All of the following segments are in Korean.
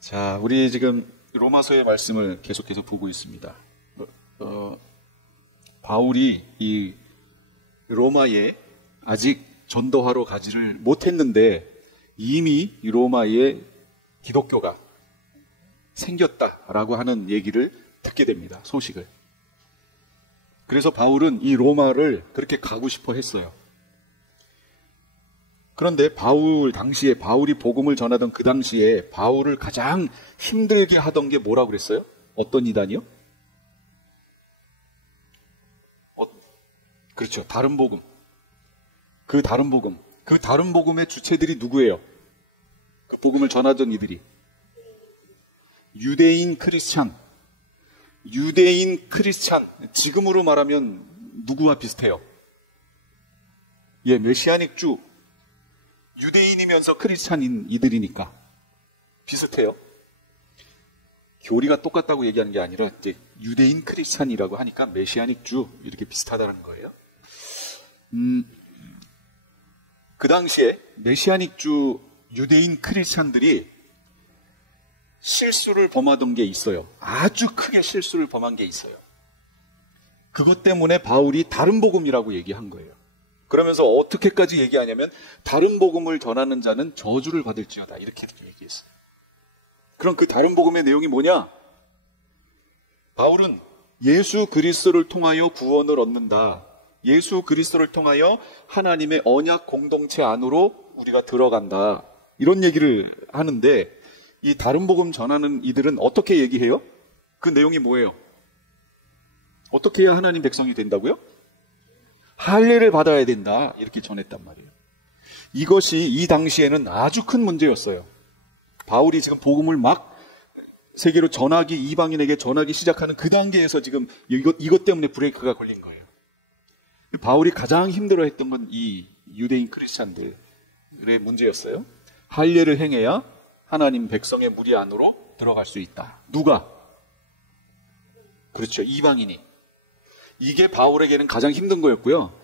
자, 우리 지금 로마서의 말씀을 계속해서 보고 있습니다. 바울이 이 로마에 아직 전도하러 가지를 못했는데 이미 이 로마에 기독교가 생겼다라고 하는 얘기를 듣게 됩니다. 소식을. 그래서 바울은 이 로마를 그렇게 가고 싶어 했어요. 그런데 당시에 바울이 복음을 전하던 그 당시에 바울을 가장 힘들게 하던 게 뭐라고 그랬어요? 어떤 이단이요? 그렇죠. 다른 복음. 그 다른 복음의 주체들이 누구예요? 그 복음을 전하던 이들이. 유대인 크리스찬. 지금으로 말하면 누구와 비슷해요? 예, 메시아닉 주. 유대인이면서 크리스찬인 이들이니까 비슷해요. 교리가 똑같다고 얘기하는 게 아니라 이제 유대인 크리스찬이라고 하니까 메시아닉 주 이렇게 비슷하다는 거예요. 그 당시에 메시아닉 주 유대인 크리스찬들이 실수를 범하던 게 있어요. 아주 크게 실수를 범한 게 있어요. 그것 때문에 바울이 다른 복음이라고 얘기한 거예요. 그러면서 어떻게까지 얘기하냐면 다른 복음을 전하는 자는 저주를 받을지어다 이렇게 얘기했어요. 그럼 그 다른 복음의 내용이 뭐냐? 바울은 예수 그리스도를 통하여 구원을 얻는다. 예수 그리스도를 통하여 하나님의 언약 공동체 안으로 우리가 들어간다. 이런 얘기를 하는데 이 다른 복음 전하는 이들은 어떻게 얘기해요? 그 내용이 뭐예요? 어떻게 해야 하나님 백성이 된다고요? 할례를 받아야 된다. 이렇게 전했단 말이에요. 이것이 이 당시에는 아주 큰 문제였어요. 바울이 지금 복음을 막 세계로 이방인에게 전하기 시작하는 그 단계에서 지금 이것 때문에 브레이크가 걸린 거예요. 바울이 가장 힘들어했던 건 이 유대인 크리스찬들의 문제였어요. 할례를 행해야 하나님 백성의 무리 안으로 들어갈 수 있다. 누가? 그렇죠. 이방인이. 이게 바울에게는 가장 힘든 거였고요.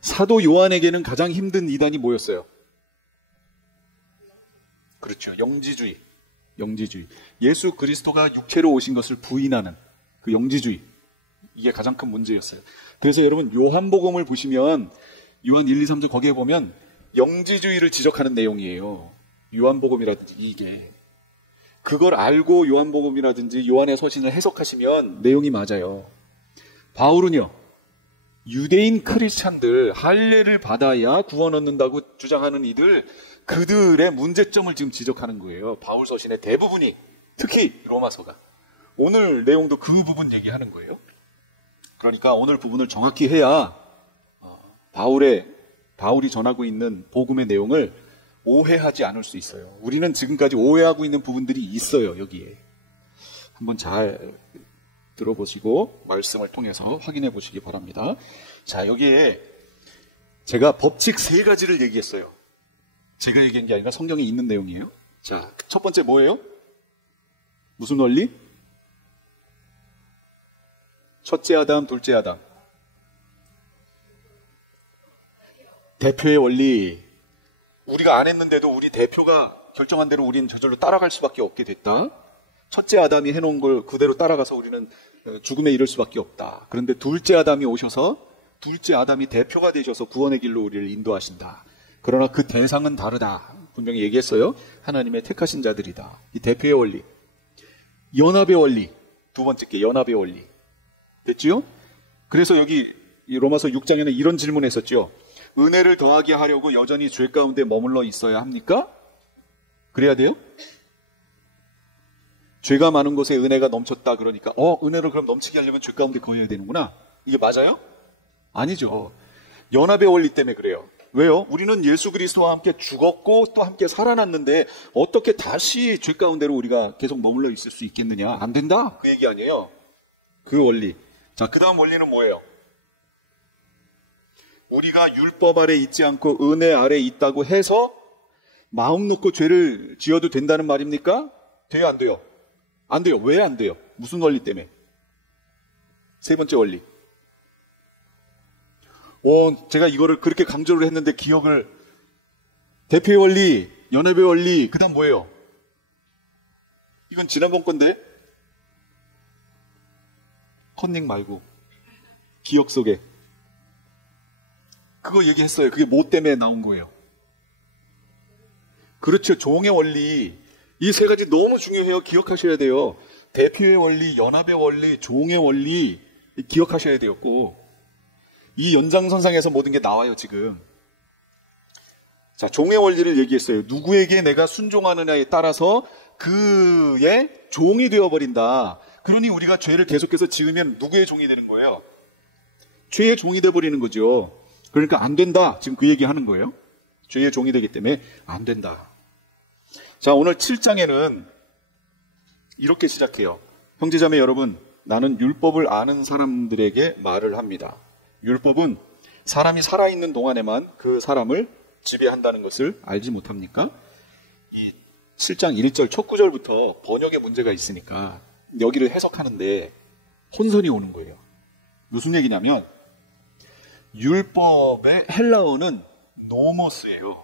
사도 요한에게는 가장 힘든 이단이 뭐였어요? 그렇죠. 영지주의. 예수 그리스도가 육체로 오신 것을 부인하는 그 영지주의. 이게 가장 큰 문제였어요. 그래서 여러분 요한복음을 보시면 요한 1, 2, 3절 거기에 보면 영지주의를 지적하는 내용이에요. 요한복음이라든지 이게. 그걸 알고 요한복음이라든지 요한의 서신을 해석하시면 내용이 맞아요. 바울은요, 유대인 크리스찬들 할례를 받아야 구원 얻는다고 주장하는 그들의 문제점을 지금 지적하는 거예요. 바울 서신의 대부분이, 특히 로마서가. 오늘 내용도 그 부분 얘기하는 거예요. 그러니까 오늘 부분을 정확히 해야 바울이 전하고 있는 복음의 내용을 오해하지 않을 수 있어요. 우리는 지금까지 오해하고 있는 부분들이 있어요, 여기에. 한번 잘 들어보시고 말씀을 통해서 확인해 보시기 바랍니다. 자, 여기에 제가 법칙 3가지를 얘기했어요. 제가 얘기한 게 아니라 성경에 있는 내용이에요. 자, 첫 번째 뭐예요? 무슨 원리? 첫째 아담, 둘째 아담. 대표의 원리. 우리가 안 했는데도 우리 대표가 결정한 대로 우리는 저절로 따라갈 수밖에 없게 됐다. 첫째 아담이 해놓은 걸 그대로 따라가서 우리는 죽음에 이를 수밖에 없다. 그런데 둘째 아담이 오셔서 둘째 아담이 대표가 되셔서 구원의 길로 우리를 인도하신다. 그러나 그 대상은 다르다. 분명히 얘기했어요. 하나님의 택하신 자들이다. 이 대표의 원리. 연합의 원리. 두 번째 게 연합의 원리. 됐지요? 그래서 여기 로마서 6장에는 이런 질문을 했었죠. 은혜를 더하게 하려고 여전히 죄 가운데 머물러 있어야 합니까? 그래야 돼요? 죄가 많은 곳에 은혜가 넘쳤다 그러니까 은혜를 그럼 넘치게 하려면 죄 가운데 거해야 되는구나. 이게 맞아요? 아니죠. 연합의 원리 때문에 그래요. 왜요? 우리는 예수 그리스도와 함께 죽었고 또 함께 살아났는데 어떻게 다시 죄 가운데로 우리가 계속 머물러 있을 수 있겠느냐? 안 된다. 그 얘기 아니에요. 그 원리. 자, 그 다음 원리는 뭐예요? 우리가 율법 아래 있지 않고 은혜 아래 있다고 해서 마음 놓고 죄를 지어도 된다는 말입니까? 돼요, 안 돼요? 안 돼요. 왜 안 돼요? 무슨 원리 때문에? 세 번째 원리. 제가 이거를 그렇게 강조를 했는데 대표의 원리, 연합의 원리, 그 다음 뭐예요? 이건 지난번 건데? 컨닝 말고 기억 속에. 그거 얘기했어요. 그게 뭐 때문에 나온 거예요? 그렇죠. 종의 원리. 이 세 가지 너무 중요해요. 기억하셔야 돼요. 대표의 원리, 연합의 원리, 종의 원리 기억하셔야 돼요. 꼭. 이 연장선상에서 모든 게 나와요. 지금. 자, 종의 원리를 얘기했어요. 누구에게 내가 순종하느냐에 따라서 그의 종이 되어버린다. 그러니 우리가 죄를 계속해서 지으면 누구의 종이 되는 거예요? 죄의 종이 되어버리는 거죠. 그러니까 안 된다. 지금 그 얘기하는 거예요. 죄의 종이 되기 때문에 안 된다. 자, 오늘 7장에는 이렇게 시작해요. 형제자매 여러분, 나는 율법을 아는 사람들에게 말을 합니다. 율법은 사람이 살아있는 동안에만 그 사람을 지배한다는 것을 알지 못합니까? 이 7장 1절 첫 구절부터 번역에 문제가 있으니까 여기를 해석하는데 혼선이 오는 거예요. 무슨 얘기냐면 율법의 헬라어는 노모스예요.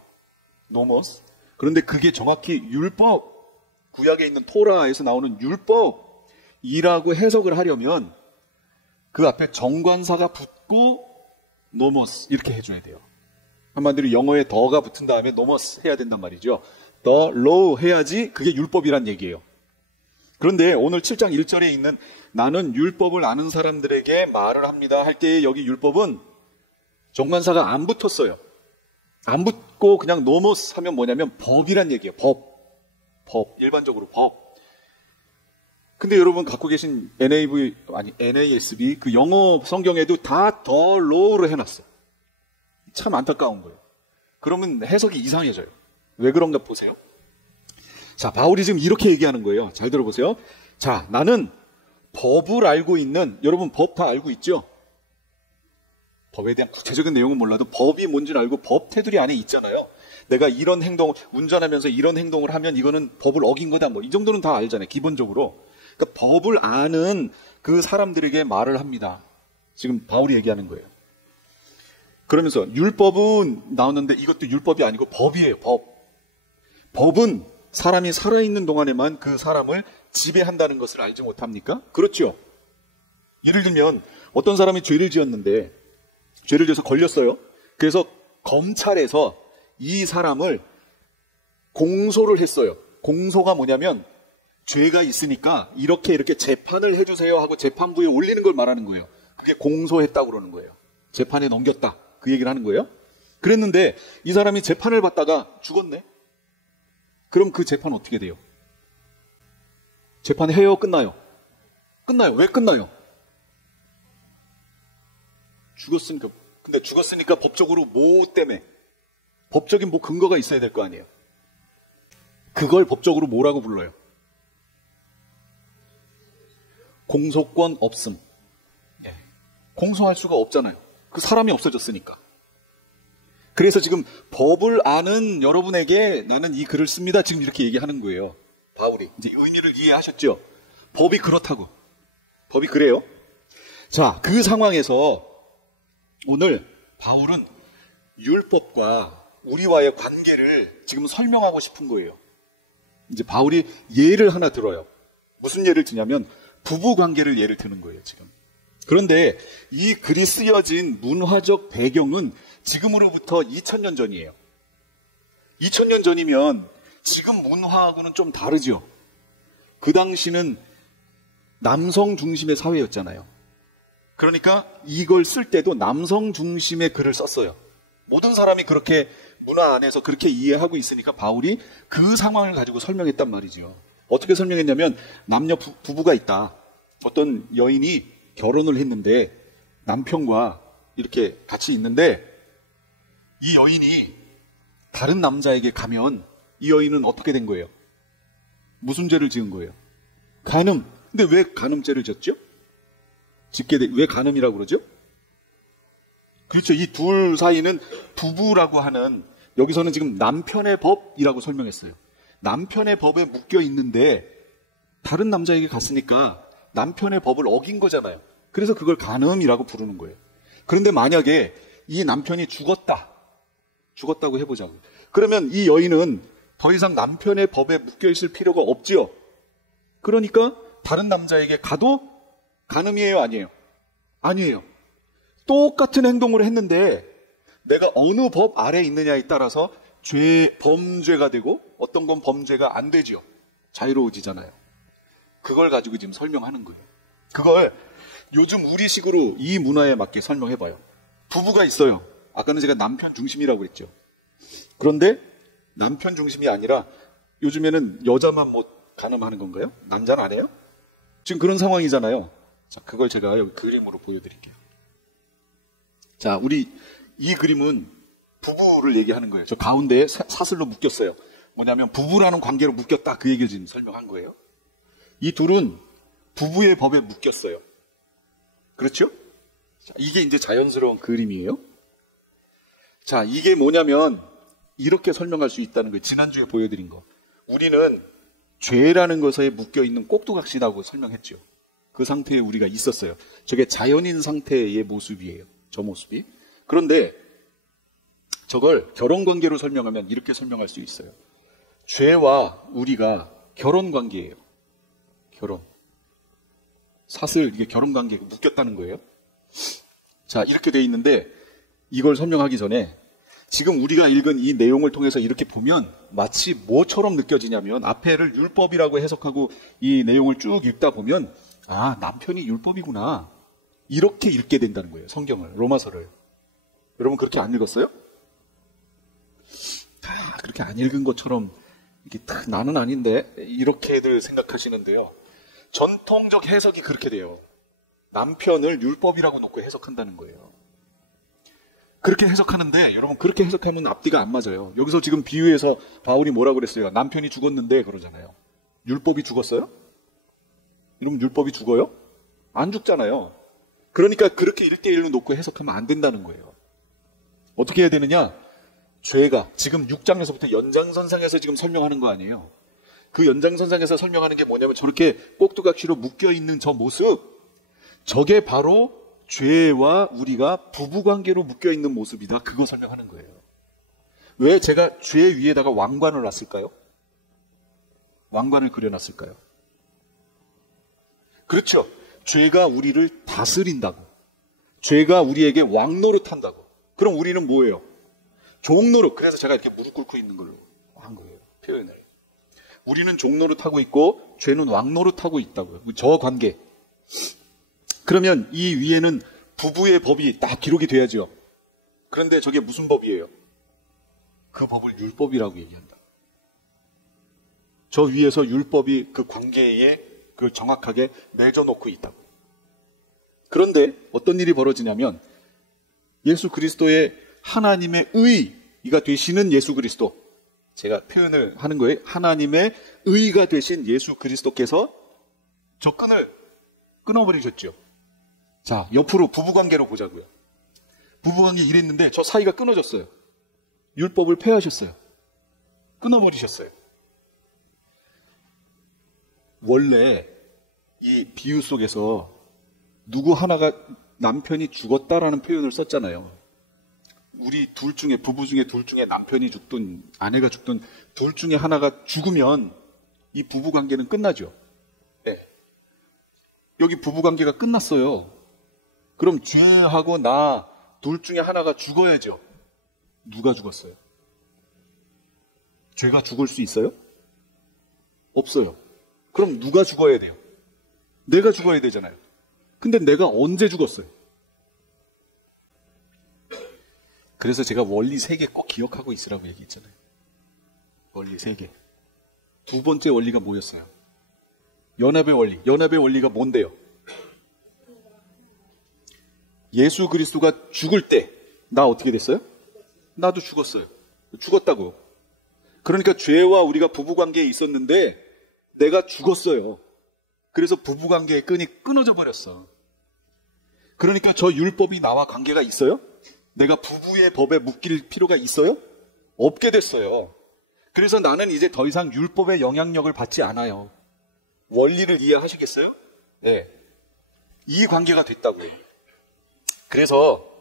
노모스. 그런데 그게 정확히 율법, 구약에 있는 토라에서 나오는 율법이라고 해석을 하려면 그 앞에 정관사가 붙고 노모스 이렇게 해줘야 돼요. 한마디로 영어에 더가 붙은 다음에 노모스 해야 된단 말이죠. the law 해야지 그게 율법이란 얘기예요. 그런데 오늘 7장 1절에 있는 나는 율법을 아는 사람들에게 말을 합니다 할 때의 여기 율법은 정관사가 안 붙었어요. 안 붙고 그냥 노모스 하면 뭐냐면 법이란 얘기예요. 법. 일반적으로 법. 근데 여러분 갖고 계신 NASB 그 영어 성경에도 다 the law로 해놨어요. 참 안타까운 거예요. 그러면 해석이 이상해져요. 왜 그런가 보세요. 자, 바울이 지금 이렇게 얘기하는 거예요. 잘 들어보세요. 자, 나는 법을 알고 있는, 여러분 법 다 알고 있죠? 법에 대한 구체적인 내용은 몰라도 법이 뭔지를 알고 법 테두리 안에 있잖아요. 내가 이런 행동, 운전하면서 이런 행동을 하면 이거는 법을 어긴 거다. 뭐 이 정도는 다 알잖아요. 기본적으로. 그러니까 법을 아는 그 사람들에게 말을 합니다. 지금 바울이 얘기하는 거예요. 그러면서 율법은 나오는데 이것도 율법이 아니고 법이에요. 법은 사람이 살아있는 동안에만 그 사람을 지배한다는 것을 알지 못합니까? 그렇죠. 예를 들면 어떤 사람이 죄를 지었는데 죄를 지어서 걸렸어요. 그래서 검찰에서 이 사람을 공소를 했어요. 공소가 뭐냐면 죄가 있으니까 이렇게 재판을 해주세요 하고 재판부에 올리는 걸 말하는 거예요. 그게 공소했다고 그러는 거예요. 재판에 넘겼다. 그 얘기를 하는 거예요. 그랬는데 이 사람이 재판을 받다가 죽었네. 그럼 그 재판 어떻게 돼요? 재판해요? 끝나요? 끝나요. 왜 끝나요? 죽었으니까. 근데 죽었으니까 법적으로 뭐 때문에? 법적인 뭐 근거가 있어야 될 거 아니에요. 그걸 법적으로 뭐라고 불러요? 공소권 없음. 공소할 수가 없잖아요. 그 사람이 없어졌으니까. 그래서 지금 법을 아는 여러분에게 나는 이 글을 씁니다. 지금 이렇게 얘기하는 거예요. 바울이. 이제 의미를 이해하셨죠? 법이 그렇다고. 법이 그래요. 자, 그 상황에서 오늘 바울은 율법과 우리와의 관계를 지금 설명하고 싶은 거예요. 이제 바울이 예를 하나 들어요. 무슨 예를 드냐면 부부 관계를 예를 드는 거예요, 지금. 그런데 이 글이 쓰여진 문화적 배경은 지금으로부터 2000년 전이에요. 2000년 전이면 지금 문화하고는 좀 다르죠. 그 당시는 남성 중심의 사회였잖아요. 그러니까 이걸 쓸 때도 남성 중심의 글을 썼어요. 모든 사람이 그렇게 문화 안에서 그렇게 이해하고 있으니까 바울이 그 상황을 가지고 설명했단 말이죠. 어떻게 설명했냐면 남녀 부부가 있다. 어떤 여인이 결혼을 했는데 남편과 이렇게 같이 있는데 이 여인이 다른 남자에게 가면 이 여인은 어떻게 된 거예요? 무슨 죄를 지은 거예요? 간음. 근데 왜 간음죄를 졌죠? 왜 간음이라고 그러죠? 그렇죠. 이 둘 사이는 부부라고 하는, 여기서는 지금 남편의 법이라고 설명했어요. 남편의 법에 묶여 있는데 다른 남자에게 갔으니까 남편의 법을 어긴 거잖아요. 그래서 그걸 간음이라고 부르는 거예요. 그런데 만약에 이 남편이 죽었다고 해보자고요. 그러면 이 여인은 더 이상 남편의 법에 묶여 있을 필요가 없지요. 그러니까 다른 남자에게 가도 간음이에요, 아니에요? 아니에요. 똑같은 행동을 했는데 내가 어느 법 아래에 있느냐에 따라서 범죄가 되고 어떤 건 범죄가 안 되죠. 자유로워지잖아요. 그걸 가지고 지금 설명하는 거예요. 그걸 요즘 우리식으로 이 문화에 맞게 설명해봐요. 부부가 있어요. 아까는 제가 남편 중심이라고 그랬죠. 그런데 남편 중심이 아니라 요즘에는 여자만 뭐 간음하는 건가요? 남자는 안 해요? 지금 그런 상황이잖아요. 자, 그걸 제가 여기 그림으로 보여드릴게요. 자, 우리 이 그림은 부부를 얘기하는 거예요. 저 가운데에 사슬로 묶였어요. 뭐냐면 부부라는 관계로 묶였다. 그 얘기를 지금 설명한 거예요. 이 둘은 부부의 법에 묶였어요. 그렇죠? 자, 이게 이제 자연스러운 그림이에요. 자, 이게 뭐냐면 이렇게 설명할 수 있다는 거예요. 지난주에 보여드린 거. 우리는 죄라는 것에 묶여있는 꼭두각시라고 설명했죠. 그 상태에 우리가 있었어요. 저게 자연인 상태의 모습이에요. 저 모습이. 그런데 저걸 결혼관계로 설명하면 이렇게 설명할 수 있어요. 죄와 우리가 결혼관계예요. 결혼. 사슬, 이게 결혼관계가 묶였다는 거예요. 자, 이렇게 돼 있는데 이걸 설명하기 전에 지금 우리가 읽은 이 내용을 통해서 이렇게 보면 마치 뭐처럼 느껴지냐면 앞에를 율법이라고 해석하고 이 내용을 쭉 읽다 보면 아, 남편이 율법이구나. 이렇게 읽게 된다는 거예요. 성경을, 로마서를. 여러분 그렇게 안 읽었어요? 그렇게 안 읽은 것처럼 이게 나는 아닌데 이렇게들 생각하시는데요. 전통적 해석이 그렇게 돼요. 남편을 율법이라고 놓고 해석한다는 거예요. 그렇게 해석하는데 여러분 그렇게 해석하면 앞뒤가 안 맞아요. 여기서 지금 비유해서 바울이 뭐라고 그랬어요? 남편이 죽었는데 그러잖아요. 율법이 죽었어요? 여러분 율법이 죽어요? 안 죽잖아요. 그러니까 그렇게 1대1로 놓고 해석하면 안 된다는 거예요. 어떻게 해야 되느냐? 죄가 지금 6장에서부터 연장선상에서 지금 설명하는 거 아니에요. 그 연장선상에서 설명하는 게 뭐냐면 저렇게 꼭두각시로 묶여있는 저 모습, 저게 바로 죄와 우리가 부부관계로 묶여있는 모습이다. 그거 설명하는 거예요. 왜 제가 죄 위에다가 왕관을 놨을까요? 왕관을 그려놨을까요? 그렇죠. 죄가 우리를 다스린다고. 죄가 우리에게 왕노릇한다고. 그럼 우리는 뭐예요? 종노릇. 그래서 제가 이렇게 무릎 꿇고 있는 걸로 한 거예요. 표현을. 우리는 종노릇하고 있고 죄는 왕노릇하고 있다고요. 저 관계. 그러면 이 위에는 부부의 법이 딱 기록이 돼야죠. 그런데 저게 무슨 법이에요? 그 법을 율법이라고 얘기한다. 저 위에서 율법이 그 관계에 그걸 정확하게 맺어놓고 있다고. 그런데 어떤 일이 벌어지냐면 예수 그리스도의 하나님의 의가 되시는 예수 그리스도, 제가 표현을 하는 거예요. 하나님의 의가 되신 예수 그리스도께서 저 끈을 끊어버리셨죠. 자, 옆으로 부부관계로 보자고요. 부부관계 이랬는데 저 사이가 끊어졌어요. 율법을 폐하셨어요. 끊어버리셨어요. 원래 이 비유 속에서 누구 하나가 남편이 죽었다라는 표현을 썼잖아요. 우리 둘 중에, 부부 중에 둘 중에 남편이 죽든 아내가 죽든 둘 중에 하나가 죽으면 이 부부관계는 끝나죠. 네. 여기 부부관계가 끝났어요. 그럼 죄하고 나 둘 중에 하나가 죽어야죠. 누가 죽었어요? 죄가 죽을 수 있어요? 없어요. 그럼 누가 죽어야 돼요? 내가 죽어야 되잖아요. 근데 내가 언제 죽었어요? 그래서 제가 원리 3개 꼭 기억하고 있으라고 얘기했잖아요. 원리 3개. 두 번째 원리가 뭐였어요? 연합의 원리. 연합의 원리가 뭔데요? 예수 그리스도가 죽을 때 나 어떻게 됐어요? 나도 죽었어요. 죽었다고. 그러니까 죄와 우리가 부부관계에 있었는데 내가 죽었어요. 그래서 부부관계의 끈이 끊어져 버렸어. 그러니까 저 율법이 나와 관계가 있어요? 내가 부부의 법에 묶일 필요가 있어요? 없게 됐어요. 그래서 나는 이제 더 이상 율법의 영향력을 받지 않아요. 원리를 이해하시겠어요? 네. 이 관계가 됐다고요. 그래서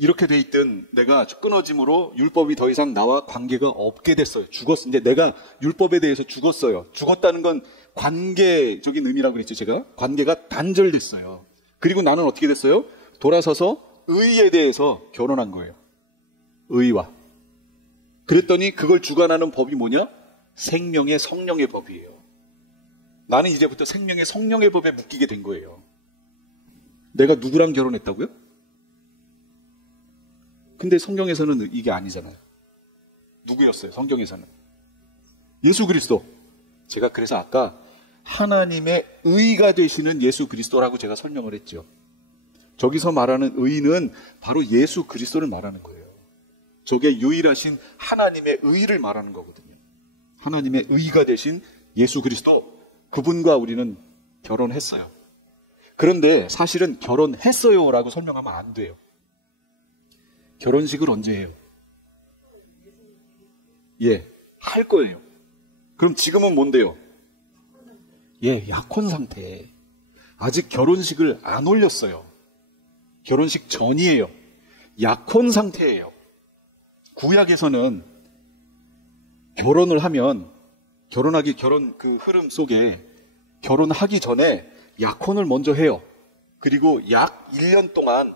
이렇게 돼 있든 내가 끊어짐으로 율법이 더 이상 나와 관계가 없게 됐어요. 죽었어. 이제 내가 율법에 대해서 죽었어요. 죽었다는 건 관계적인 의미라고 그랬죠, 제가. 관계가 단절됐어요. 그리고 나는 어떻게 됐어요? 돌아서서 의에 대해서 결혼한 거예요. 의와. 그랬더니 그걸 주관하는 법이 뭐냐? 생명의 성령의 법이에요. 나는 이제부터 생명의 성령의 법에 묶이게 된 거예요. 내가 누구랑 결혼했다고요? 근데 성경에서는 이게 아니잖아요. 누구였어요? 성경에서는 예수 그리스도. 제가 그래서 아까 하나님의 의가 되시는 예수 그리스도라고 제가 설명을 했죠. 저기서 말하는 의는 바로 예수 그리스도를 말하는 거예요. 저게 유일하신 하나님의 의를 말하는 거거든요. 하나님의 의가 되신 예수 그리스도, 그분과 우리는 결혼했어요. 그런데 사실은 결혼했어요라고 설명하면 안 돼요. 결혼식을 언제 해요? 예, 할 거예요. 그럼 지금은 뭔데요? 예, 약혼 상태. 아직 결혼식을 안 올렸어요. 결혼식 전이에요. 약혼 상태예요. 구약에서는 결혼을 하면 결혼 그 흐름 속에 결혼하기 전에 약혼을 먼저 해요. 그리고 약 1년 동안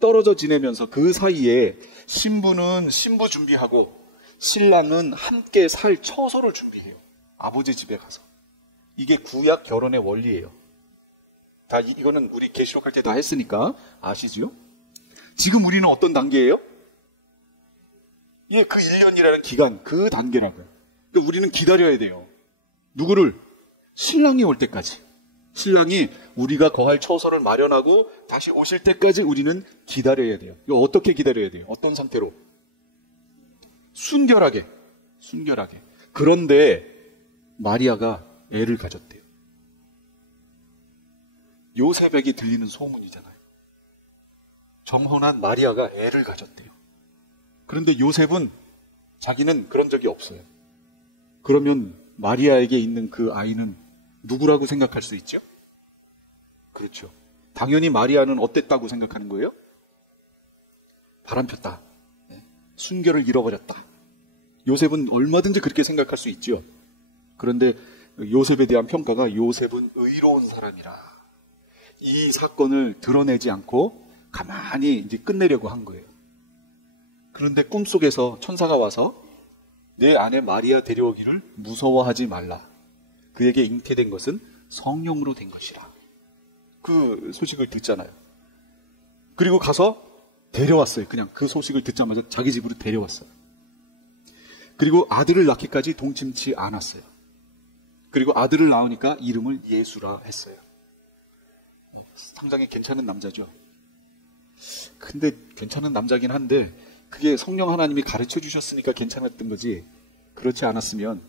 떨어져 지내면서 그 사이에 신부는 신부 준비하고 신랑은 함께 살 처소를 준비해요. 아버지 집에 가서. 이게 구약 결혼의 원리예요. 이거는 우리 계시록 할 때 다 했으니까 아시죠? 지금 우리는 어떤 단계예요? 예, 그 1년이라는 기간, 그 단계라고요. 그러니까 우리는 기다려야 돼요. 누구를? 신랑이 올 때까지. 신랑이 우리가 거할 처소를 마련하고 다시 오실 때까지 우리는 기다려야 돼요. 이거 어떻게 기다려야 돼요? 어떤 상태로? 순결하게. 그런데 마리아가 애를 가졌대요. 요셉에게 들리는 소문이잖아요. 정혼한 마리아가 애를 가졌대요. 그런데 요셉은 자기는 그런 적이 없어요. 그러면 마리아에게 있는 그 아이는 누구라고 생각할 수 있죠? 그렇죠. 당연히 마리아는 어땠다고 생각하는 거예요? 바람폈다. 순결을 잃어버렸다. 요셉은 얼마든지 그렇게 생각할 수 있죠. 그런데 요셉에 대한 평가가 요셉은 의로운 사람이라. 이 사건을 드러내지 않고 가만히 이제 끝내려고 한 거예요. 그런데 꿈속에서 천사가 와서 내 아내 마리아 데려오기를 무서워하지 말라. 그에게 잉태된 것은 성령으로 된 것이라. 그 소식을 듣잖아요. 그리고 가서 데려왔어요. 그냥 그 소식을 듣자마자 자기 집으로 데려왔어요. 그리고 아들을 낳기까지 동침치 않았어요. 그리고 아들을 낳으니까 이름을 예수라 했어요. 상당히 괜찮은 남자죠. 근데 괜찮은 남자긴 한데 그게 성령 하나님이 가르쳐 주셨으니까 괜찮았던 거지, 그렇지 않았으면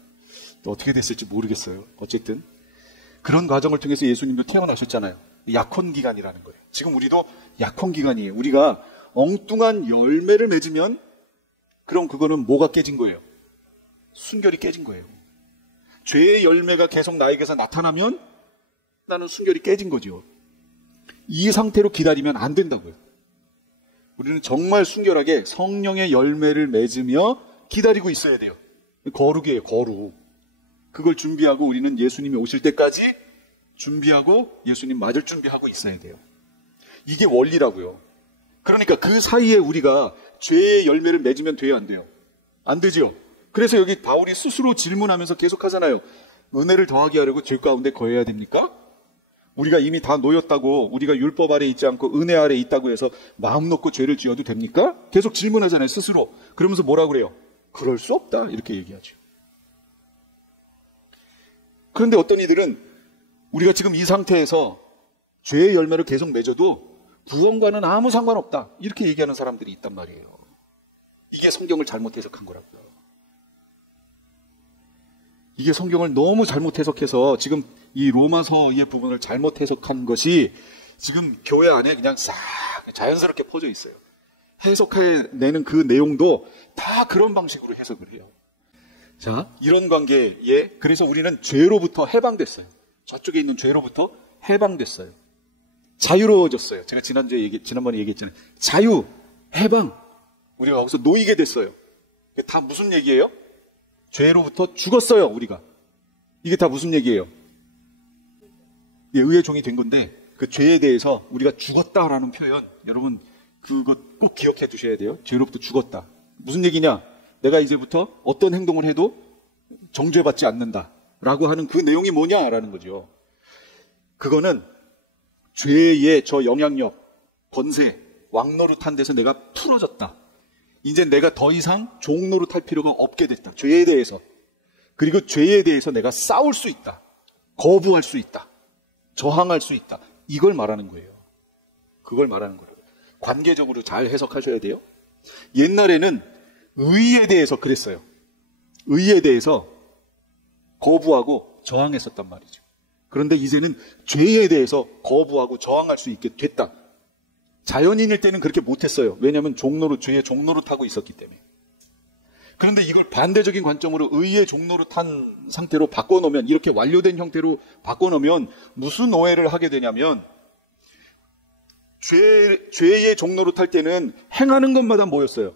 또 어떻게 됐을지 모르겠어요. 어쨌든 그런 과정을 통해서 예수님도 태어나셨잖아요. 약혼 기간이라는 거예요. 지금 우리도 약혼 기간이에요. 우리가 엉뚱한 열매를 맺으면 그럼 그거는 뭐가 깨진 거예요? 순결이 깨진 거예요. 죄의 열매가 계속 나에게서 나타나면 나는 순결이 깨진 거죠. 이 상태로 기다리면 안 된다고요. 우리는 정말 순결하게 성령의 열매를 맺으며 기다리고 있어야 돼요. 거룩이에요, 거룩. 그걸 준비하고 우리는 예수님이 오실 때까지 준비하고 예수님 맞을 준비하고 있어야 돼요. 이게 원리라고요. 그러니까 그 사이에 우리가 죄의 열매를 맺으면 돼요, 안 돼요? 안 되죠. 그래서 여기 바울이 스스로 질문하면서 계속 하잖아요. 은혜를 더하게 하려고 죄 가운데 거해야 됩니까? 우리가 이미 다 놓였다고, 우리가 율법 아래 있지 않고 은혜 아래 있다고 해서 마음 놓고 죄를 지어도 됩니까? 계속 질문하잖아요, 스스로. 그러면서 뭐라 그래요? 그럴 수 없다, 이렇게 얘기하죠. 그런데 어떤 이들은 우리가 지금 이 상태에서 죄의 열매를 계속 맺어도 구원과는 아무 상관없다, 이렇게 얘기하는 사람들이 있단 말이에요. 이게 성경을 잘못 해석한 거라고요. 이게 성경을 너무 잘못 해석해서 지금 이 로마서의 부분을 잘못 해석한 것이 지금 교회 안에 그냥 싹 자연스럽게 퍼져 있어요. 해석해내는 그 내용도 다 그런 방식으로 해석을 해요. 자, 이런 관계에 그래서 우리는 죄로부터 해방됐어요. 저쪽에 있는 죄로부터 해방됐어요. 자유로워졌어요. 제가 지난번에 얘기했잖아요. 자유, 해방. 우리가 거기서 놓이게 됐어요. 이게 다 무슨 얘기예요? 죄로부터 죽었어요, 우리가. 이게 다 무슨 얘기예요? 예, 의의 종이 된 건데 그 죄에 대해서 우리가 죽었다라는 표현, 여러분 그것 꼭 기억해 두셔야 돼요. 죄로부터 죽었다. 무슨 얘기냐? 내가 이제부터 어떤 행동을 해도 정죄받지 않는다라고 하는 그 내용이 뭐냐라는 거죠. 그거는 죄의 저 영향력, 권세, 왕노릇한 데서 내가 풀어졌다. 이제 내가 더 이상 종노릇할 필요가 없게 됐다. 죄에 대해서. 그리고 죄에 대해서 내가 싸울 수 있다. 거부할 수 있다. 저항할 수 있다. 이걸 말하는 거예요. 그걸 말하는 거예요. 관계적으로 잘 해석하셔야 돼요. 옛날에는 의에 대해서 그랬어요. 의에 대해서 거부하고 저항했었단 말이죠. 그런데 이제는 죄에 대해서 거부하고 저항할 수 있게 됐다. 자연인일 때는 그렇게 못했어요. 왜냐하면 죄의 종노릇하고 있었기 때문에. 그런데 이걸 반대적인 관점으로 의의 종노릇한 상태로 바꿔놓으면, 이렇게 완료된 형태로 바꿔놓으면 무슨 오해를 하게 되냐면, 죄의 종노릇할 때는 행하는 것마다 뭐였어요?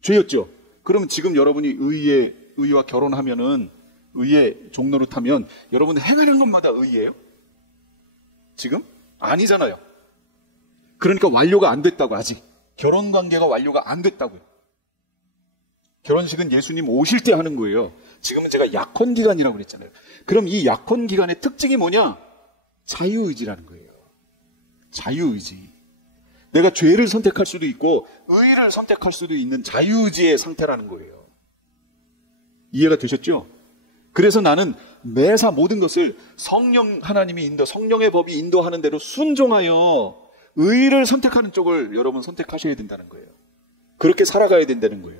죄였죠. 그러면 지금 여러분이 의와 결혼하면은, 의의 종노릇하면 여러분 행하는 것마다 의예요? 지금? 아니잖아요. 그러니까 완료가 안 됐다고. 아직 결혼관계가 완료가 안 됐다고요. 결혼식은 예수님 오실 때 하는 거예요. 지금은 제가 약혼기간이라고 그랬잖아요. 그럼 이 약혼기간의 특징이 뭐냐? 자유의지라는 거예요. 자유의지. 내가 죄를 선택할 수도 있고 의를 선택할 수도 있는 자유의지의 상태라는 거예요. 이해가 되셨죠? 그래서 나는 매사 모든 것을 성령 하나님이 성령의 법이 인도하는 대로 순종하여 의를 선택하는 쪽을 여러분 선택하셔야 된다는 거예요. 그렇게 살아가야 된다는 거예요.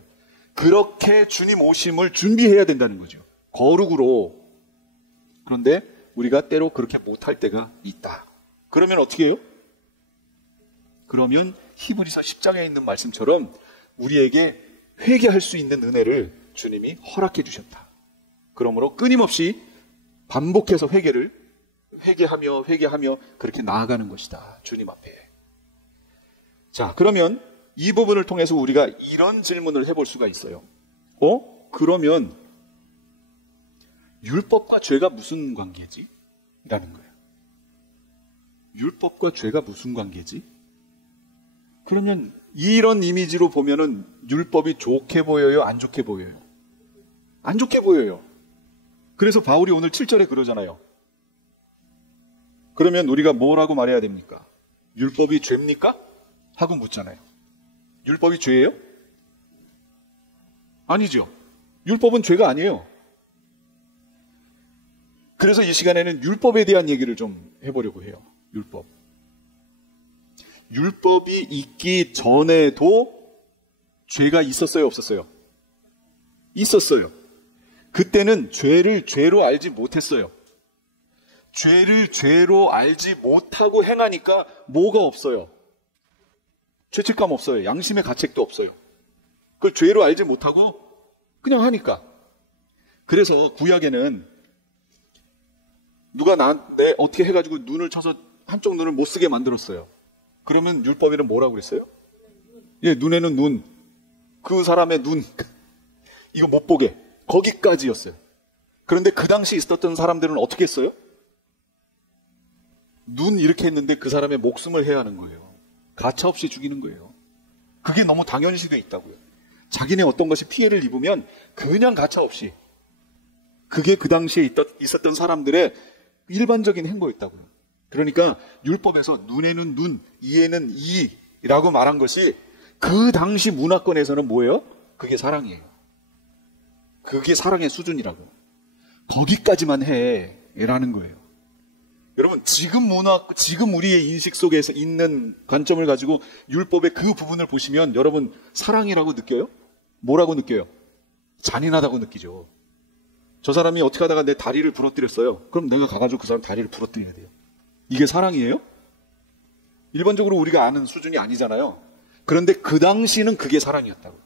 그렇게 주님 오심을 준비해야 된다는 거죠. 거룩으로. 그런데 우리가 때로 그렇게 못할 때가 있다. 그러면 어떻게 해요? 그러면 히브리서 10장에 있는 말씀처럼 우리에게 회개할 수 있는 은혜를 주님이 허락해 주셨다. 그러므로 끊임없이 반복해서 회개하며 그렇게 나아가는 것이다. 주님 앞에. 자, 그러면 이 부분을 통해서 우리가 이런 질문을 해볼 수가 있어요. 그러면 율법과 죄가 무슨 관계지? 라는 거예요. 율법과 죄가 무슨 관계지? 그러면 이런 이미지로 보면은 율법이 좋게 보여요? 안 좋게 보여요? 안 좋게 보여요. 그래서 바울이 오늘 7절에 그러잖아요. 그러면 우리가 뭐라고 말해야 됩니까? 율법이 죄입니까? 하고 묻잖아요. 율법이 죄예요? 아니죠. 율법은 죄가 아니에요. 그래서 이 시간에는 율법에 대한 얘기를 좀 해보려고 해요. 율법. 율법이 있기 전에도 죄가 있었어요, 없었어요? 있었어요. 그때는 죄를 죄로 알지 못했어요. 죄를 죄로 알지 못하고 행하니까 뭐가 없어요? 죄책감 없어요. 양심의 가책도 없어요. 그걸 죄로 알지 못하고 그냥 하니까. 그래서 구약에는 누가 나한테 어떻게 해가지고 눈을 쳐서 한쪽 눈을 못 쓰게 만들었어요. 그러면 율법에는 뭐라고 그랬어요? 예, 눈에는 눈. 그 사람의 눈. 이거 못 보게. 거기까지였어요. 그런데 그 당시 있었던 사람들은 어떻게 했어요? 눈 이렇게 했는데 그 사람의 목숨을 해야 하는 거예요. 가차없이 죽이는 거예요. 그게 너무 당연시되어 있다고요. 자기네 어떤 것이 피해를 입으면 그냥 가차없이. 그게 그 당시에 있었던 사람들의 일반적인 행보였다고요. 그러니까 율법에서 눈에는 눈, 이에는 이라고 말한 것이 그 당시 문화권에서는 뭐예요? 그게 사랑이에요. 그게 사랑의 수준이라고. 거기까지만 해 라는 거예요. 여러분, 지금 우리의 인식 속에서 있는 관점을 가지고 율법의 그 부분을 보시면 여러분 사랑이라고 느껴요? 뭐라고 느껴요? 잔인하다고 느끼죠. 저 사람이 어떻게 하다가 내 다리를 부러뜨렸어요. 그럼 내가 가가지고 그 사람 다리를 부러뜨려야 돼요. 이게 사랑이에요? 일반적으로 우리가 아는 수준이 아니잖아요. 그런데 그 당시는 그게 사랑이었다고.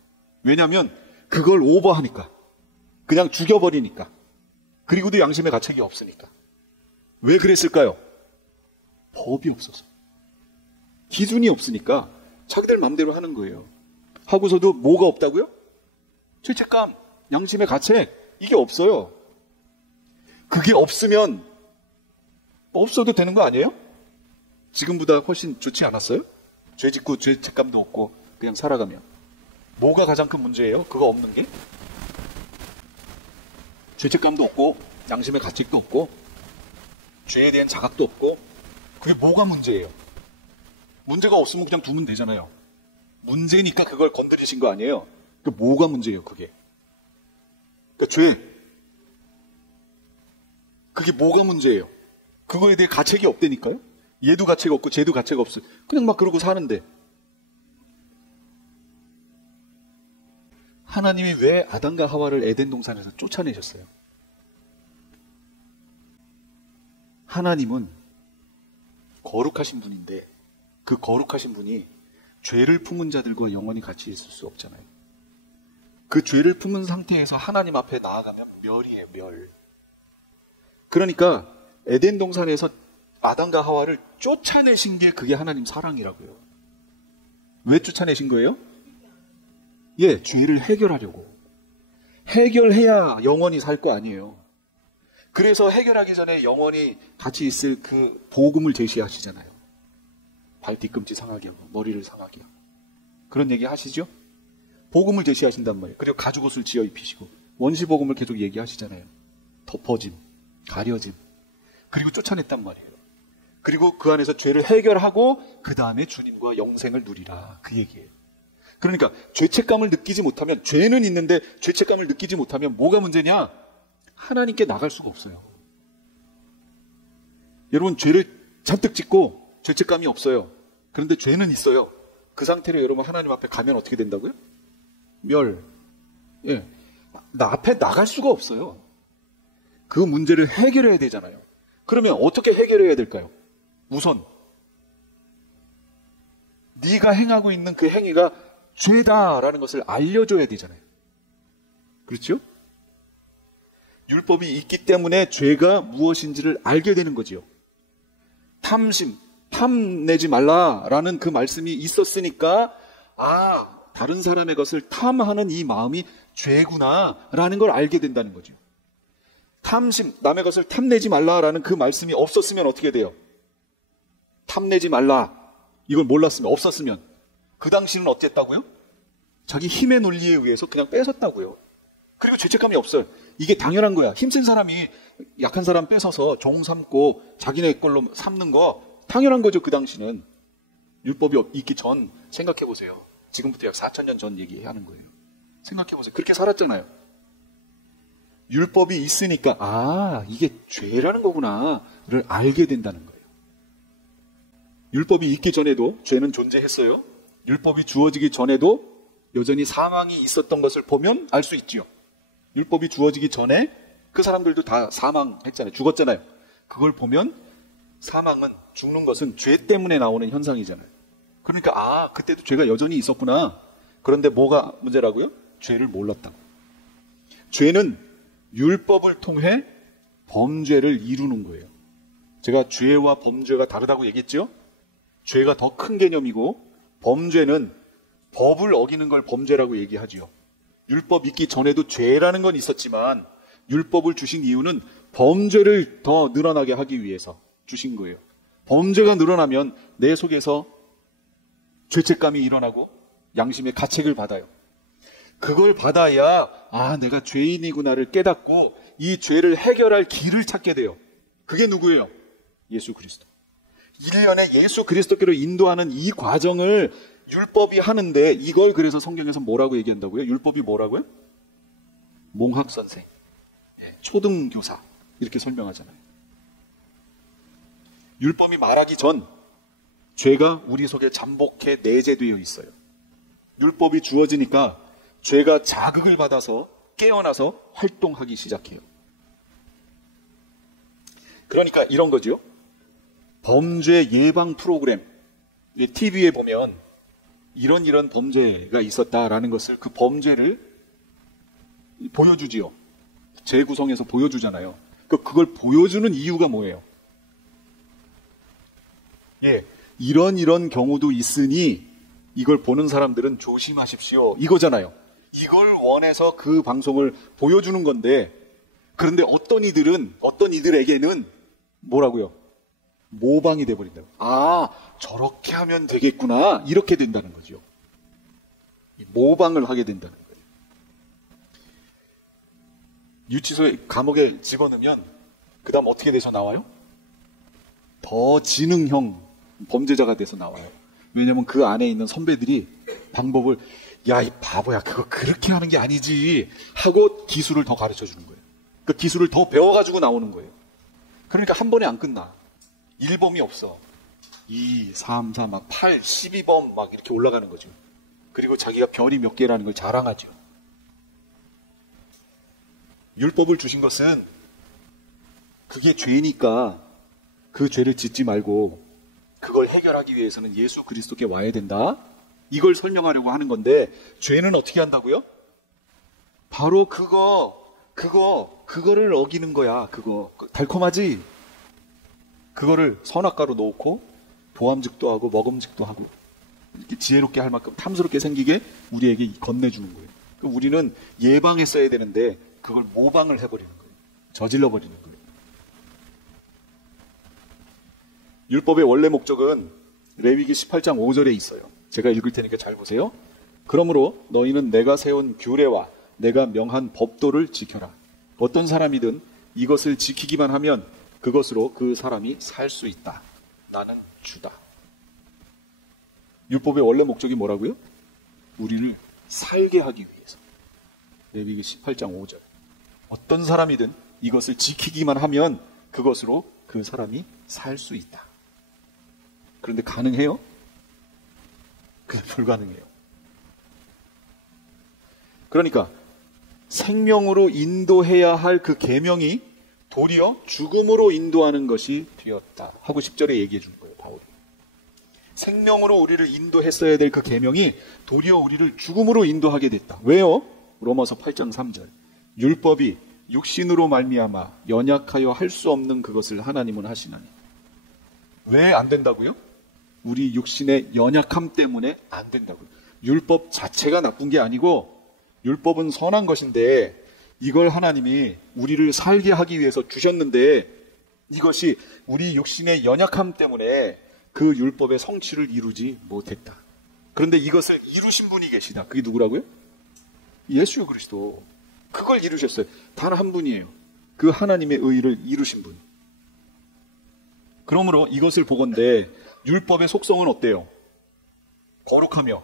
왜냐하면 그걸 오버하니까. 그냥 죽여버리니까. 그리고도 양심의 가책이 없으니까. 왜 그랬을까요? 법이 없어서. 기준이 없으니까 자기들 맘대로 하는 거예요. 하고서도 뭐가 없다고요? 죄책감, 양심의 가책, 이게 없어요. 그게 없으면 없어도 되는 거 아니에요? 지금보다 훨씬 좋지 않았어요? 죄 짓고 죄책감도 없고 그냥 살아가면. 뭐가 가장 큰 문제예요? 그거 없는 게? 죄책감도 없고 양심의 가책도 없고 죄에 대한 자각도 없고 그게 뭐가 문제예요? 문제가 없으면 그냥 두면 되잖아요. 문제니까 그걸 건드리신 거 아니에요? 그게 뭐가 문제예요, 그게? 그러니까 죄. 그게 뭐가 문제예요? 그거에 대해 가책이 없다니까요? 얘도 가책 없고 쟤도 가책 없어요. 그냥 막 그러고 사는데. 하나님이 왜 아담과 하와를 에덴 동산에서 쫓아내셨어요? 하나님은 거룩하신 분인데 그 거룩하신 분이 죄를 품은 자들과 영원히 같이 있을 수 없잖아요. 그 죄를 품은 상태에서 하나님 앞에 나아가면 멸이에요, 멸. 그러니까 에덴 동산에서 아담과 하와를 쫓아내신 게 그게 하나님 사랑이라고요. 왜 쫓아내신 거예요? 예, 죄를 해결하려고. 해결해야 영원히 살 거 아니에요. 그래서 해결하기 전에 영원히 같이 있을 그 복음을 제시하시잖아요. 발 뒤꿈치 상하게 하고 머리를 상하게 하고. 그런 얘기 하시죠? 복음을 제시하신단 말이에요. 그리고 가죽옷을 지어 입히시고 원시 복음을 계속 얘기하시잖아요. 덮어짐, 가려짐. 그리고 쫓아냈단 말이에요. 그리고 그 안에서 죄를 해결하고 그 다음에 주님과 영생을 누리라. 그 얘기예요. 그러니까 죄책감을 느끼지 못하면, 죄는 있는데 죄책감을 느끼지 못하면 뭐가 문제냐? 하나님께 나갈 수가 없어요. 여러분, 죄를 잔뜩 짓고 죄책감이 없어요. 그런데 죄는 있어요. 그 상태로 여러분 하나님 앞에 가면 어떻게 된다고요? 멸. 예. 나 앞에 나갈 수가 없어요. 그 문제를 해결해야 되잖아요. 그러면 어떻게 해결해야 될까요? 우선 네가 행하고 있는 그 행위가 죄다라는 것을 알려줘야 되잖아요. 그렇죠? 율법이 있기 때문에 죄가 무엇인지를 알게 되는 거지요. 탐심, 탐내지 말라라는 그 말씀이 있었으니까 다른 사람의 것을 탐하는 이 마음이 죄구나라는 걸 알게 된다는 거죠. 탐심, 남의 것을 탐내지 말라라는 그 말씀이 없었으면 어떻게 돼요? 탐내지 말라. 이걸 몰랐으면, 없었으면 그 당시는 어땠다고요? 자기 힘의 논리에 의해서 그냥 뺏었다고요. 그리고 죄책감이 없어요. 이게 당연한 거야. 힘센 사람이 약한 사람 뺏어서 종 삼고 자기네 걸로 삼는 거 당연한 거죠. 그 당시는. 율법이 있기 전 생각해 보세요. 지금부터 약 4,000년 전 얘기하는 거예요. 생각해 보세요. 그렇게 살았잖아요. 율법이 있으니까 이게 죄라는 거구나를 알게 된다는 거예요. 율법이 있기 전에도 죄는 존재했어요. 율법이 주어지기 전에도 여전히 사망이 있었던 것을 보면 알 수 있지요. 율법이 주어지기 전에 그 사람들도 다 사망했잖아요. 죽었잖아요. 그걸 보면 사망은, 죽는 것은 죄 때문에 나오는 현상이잖아요. 그러니까 그때도 죄가 여전히 있었구나. 그런데 뭐가 문제라고요? 죄를 몰랐다. 죄는 율법을 통해 범죄를 이루는 거예요. 제가 죄와 범죄가 다르다고 얘기했죠? 죄가 더 큰 개념이고 범죄는 법을 어기는 걸 범죄라고 얘기하지요. 율법 있기 전에도 죄라는 건 있었지만 율법을 주신 이유는 범죄를 더 늘어나게 하기 위해서 주신 거예요. 범죄가 늘어나면 내 속에서 죄책감이 일어나고 양심의 가책을 받아요. 그걸 받아야 내가 죄인이구나를 깨닫고 이 죄를 해결할 길을 찾게 돼요. 그게 누구예요? 예수 그리스도. 1년에 예수 그리스도께로 인도하는 이 과정을 율법이 하는데, 이걸 그래서 성경에서 뭐라고 얘기한다고요? 율법이 뭐라고요? 몽학선생, 초등교사, 이렇게 설명하잖아요. 율법이 말하기 전 죄가 우리 속에 잠복해 내재되어 있어요. 율법이 주어지니까 죄가 자극을 받아서 깨어나서 활동하기 시작해요. 그러니까 이런 거죠. 범죄 예방 프로그램, TV에 보면 이런 범죄가 있었다라는 것을, 그 범죄를 보여주지요. 재구성해서 보여주잖아요. 그걸 보여주는 이유가 뭐예요? 이런 경우도 있으니 이걸 보는 사람들은 조심하십시오. 이거잖아요. 이걸 원해서 그 방송을 보여주는 건데, 그런데 어떤 이들에게는 뭐라고요? 모방이 돼버린다고. 아, 저렇게 하면 되겠구나. 이렇게 된다는 거죠. 모방을 하게 된다는 거예요. 유치소에 감옥에 집어넣으면 그 다음 어떻게 돼서 나와요? 더 지능형 범죄자가 돼서 나와요. 왜냐면 그 안에 있는 선배들이 방법을, 야, 이 바보야, 그거 그렇게 하는 게 아니지 하고 기술을 더 가르쳐 주는 거예요. 그 기술을 더 배워가지고 나오는 거예요. 그러니까 한 번에 안 끝나. 1범이 없어. 2, 3, 4, 막 8, 12범 막 이렇게 올라가는 거죠. 그리고 자기가 별이 몇 개라는 걸 자랑하죠. 율법을 주신 것은 그게 죄니까 그 죄를 짓지 말고 그걸 해결하기 위해서는 예수 그리스도께 와야 된다. 이걸 설명하려고 하는 건데, 죄는 어떻게 한다고요? 바로 그거를 어기는 거야. 그거 달콤하지? 그거를 선악과로 놓고 보암직도 하고 먹음직도 하고 이렇게 지혜롭게 할 만큼 탐스럽게 생기게 우리에게 건네주는 거예요. 우리는 예방했어야 되는데 그걸 모방을 해버리는 거예요. 저질러버리는 거예요. 율법의 원래 목적은 레위기 18장 5절에 있어요. 제가 읽을 테니까 잘 보세요. 그러므로 너희는 내가 세운 규례와 내가 명한 법도를 지켜라. 어떤 사람이든 이것을 지키기만 하면 그것으로 그 사람이 살 수 있다. 나는 주다. 율법의 원래 목적이 뭐라고요? 우리를 살게 하기 위해서. 레위기 18장 5절. 어떤 사람이든 이것을 지키기만 하면 그것으로 그 사람이 살 수 있다. 그런데 가능해요? 그게 불가능해요. 그러니까 생명으로 인도해야 할 그 계명이 도리어 죽음으로 인도하는 것이 되었다 하고 10절에 얘기해 주는 거예요, 바울이. 생명으로 우리를 인도했어야 될 그 계명이 도리어 우리를 죽음으로 인도하게 됐다. 왜요? 로마서 8장 3절. 율법이 육신으로 말미암아 연약하여 할 수 없는 그것을 하나님은 하시나니. 왜 안 된다고요? 우리 육신의 연약함 때문에 안 된다고요. 율법 자체가 나쁜 게 아니고 율법은 선한 것인데 이걸 하나님이 우리를 살게 하기 위해서 주셨는데 이것이 우리 육신의 연약함 때문에 그 율법의 성취를 이루지 못했다. 그런데 이것을 이루신 분이 계시다. 그게 누구라고요? 예수 그리스도. 그걸 이루셨어요. 단 한 분이에요. 그 하나님의 의를 이루신 분. 그러므로 이것을 보건대 율법의 속성은 어때요? 거룩하며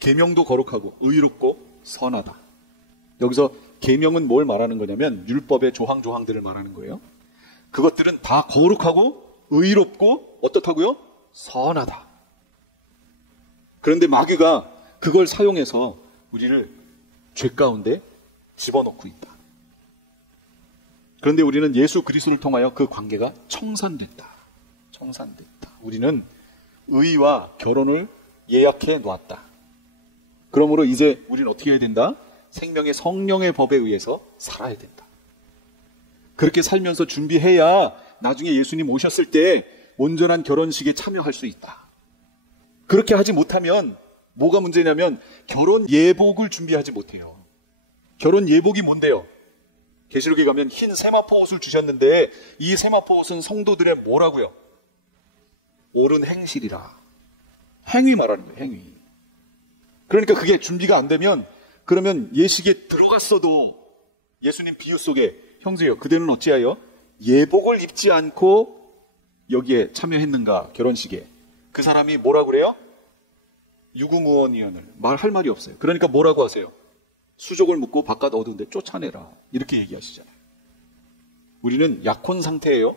계명도 거룩하고 의롭고 선하다. 여기서 계명은 뭘 말하는 거냐면 율법의 조항들을 말하는 거예요. 그것들은 다 거룩하고 의롭고 어떻다고요? 선하다. 그런데 마귀가 그걸 사용해서 우리를 죄 가운데 집어넣고 있다. 그런데 우리는 예수 그리스도를 통하여 그 관계가 청산됐다. 우리는 의와 결혼을 예약해 놓았다. 그러므로 이제 우리는 어떻게 해야 된다? 생명의 성령의 법에 의해서 살아야 된다. 그렇게 살면서 준비해야 나중에 예수님 오셨을 때 온전한 결혼식에 참여할 수 있다. 그렇게 하지 못하면 뭐가 문제냐면 결혼 예복을 준비하지 못해요. 결혼 예복이 뭔데요? 계시록에 가면 흰 세마포 옷을 주셨는데 이 세마포 옷은 성도들의 뭐라고요? 옳은 행실이라. 행위 말하는 거예요. 행위. 그러니까 그게 준비가 안 되면 그러면 예식에 들어갔어도 예수님 비유 속에 형제여 그대는 어찌하여 예복을 입지 않고 여기에 참여했는가 결혼식에. 그 사람이 뭐라고 그래요? 유구무원이언을 말할 말이 없어요. 그러니까 뭐라고 하세요? 수족을 묶고 바깥 어두운 데 쫓아내라. 이렇게 얘기하시잖아요. 우리는 약혼 상태예요.